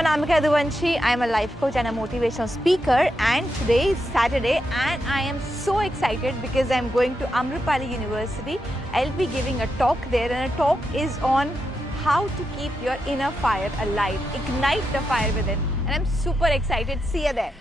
Anamika Yaduvanshi. I am a life coach and a motivational speaker, and today is Saturday and I am so excited because I am going to Amrapali University. I'll be giving a talk there, and a talk is on how to keep your inner fire alive, ignite the fire within, and I'm super excited. See you there.